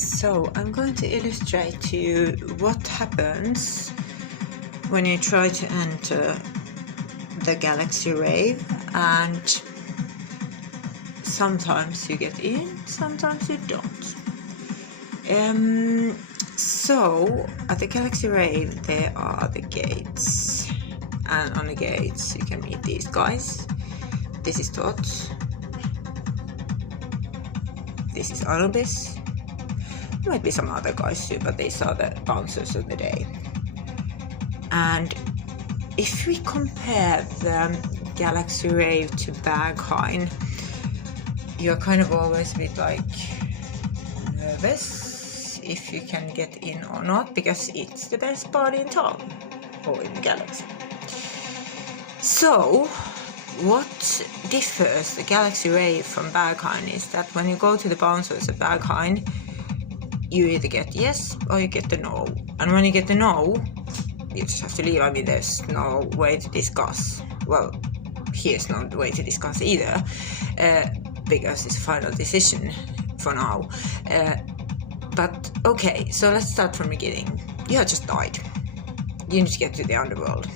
So I'm going to illustrate to you what happens when you try to enter the Galaxy Rave, and sometimes you get in, sometimes you don't. So at the Galaxy Rave there are the gates, and on the gates you can meet these guys. This is Todd, this is Anubis. There might be some other guys too, but these are the bouncers of the day. And if we compare the Galaxy Rave to Berghain, you're kind of always a bit like nervous if you can get in or not, because it's the best party in town or in the galaxy. So what differs the Galaxy Rave from Berghain is that when you go to the bouncers at Berghain, you either get yes or you get the no. And when you get the no, you just have to leave. I mean, there's no way to discuss. Well, here's no way to discuss either, because it's a final decision for now. But okay, so let's start from the beginning. You have just died. You need to get to the underworld.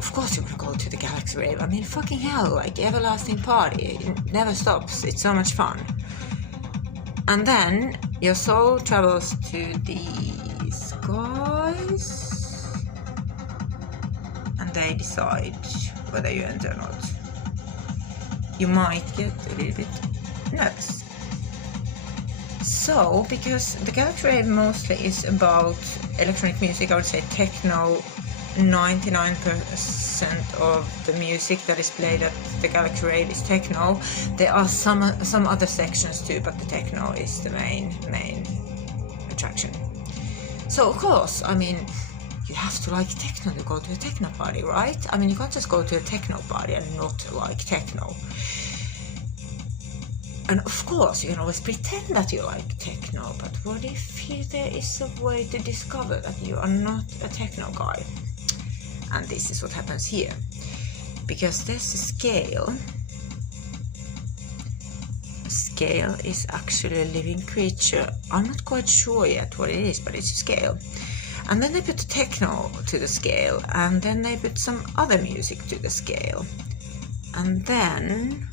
Of course you want to go to the Galaxy Rave. I mean, fucking hell, like everlasting party. It never stops. It's so much fun. And then your soul travels to these guys, and they decide whether you enter or not. You might get a little bit nervous. So, because the Galaxy Rave mostly is about electronic music, I would say techno. 99% of the music that is played at the Galaxy Rave is techno. There are some other sections too, but the techno is the main attraction. So of course, I mean, you have to like techno to go to a techno party, right? I mean, you can't just go to a techno party and not like techno. And of course, you can always pretend that you like techno, but what if there is a way to discover that you are not a techno guy? And this is what happens here, because there's a scale. A scale is actually a living creature. I'm not quite sure yet what it is, but it's a scale. And then they put techno to the scale, and then they put some other music to the scale, and then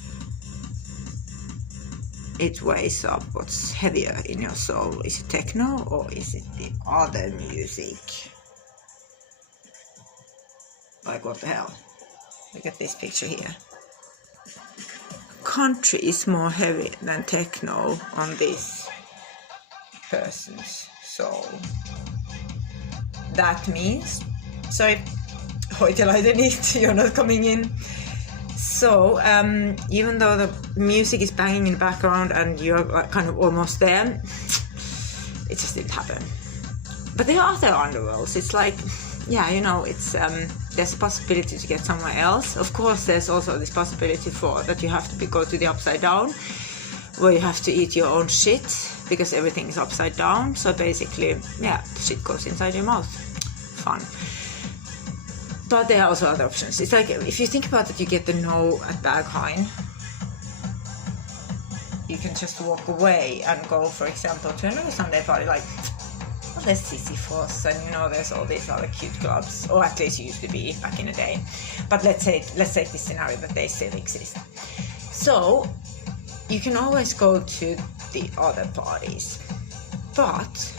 it weighs up what's heavier in your soul. Is it techno or is it the other music? Like, what the hell? Look at this picture here. Country is more heavy than techno on this person's soul. That means, sorry, hoitelainen, you're not coming in. So, even though the music is banging in the background and you're kind of almost there, it just didn't happen. But there are other underworlds. It's like, yeah, you know, it's there's a possibility to get somewhere else. Of course, there's also this possibility that you have to go to the upside down, where you have to eat your own shit because everything is upside down. So basically, yeah, the shit goes inside your mouth. Fun. But there are also other options. It's like, if you think about it, you get the no at Berghain. You can just walk away and go, for example, to another Sunday party, like, well, there's Sisyphos, and you know, there's all these other cute clubs, or at least used to be back in the day. But let's take this scenario that they still exist. So you can always go to the other parties, but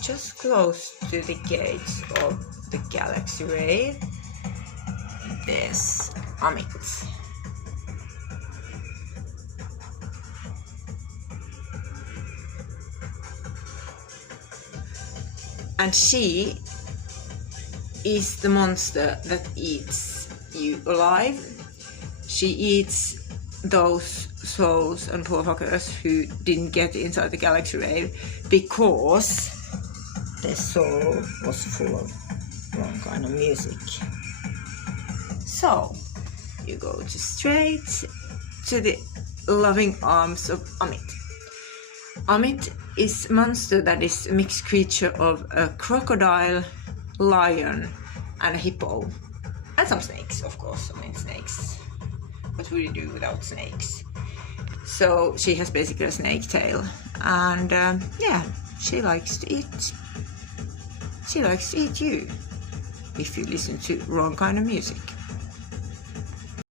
just close to the gates of the Galaxy Rave, there's Amit. And she is the monster that eats you alive. She eats those souls and poor fuckers who didn't get inside the Galaxy Rave because their soul was full of wrong kind of music. So you go straight to the loving arms of Amit. Amit is a monster that is a mixed creature of a crocodile, lion, and a hippo, and some snakes, of course. I mean, snakes. What would you do without snakes? So she has basically a snake tail, and yeah, she likes to eat. She likes to eat you if you listen to wrong kind of music.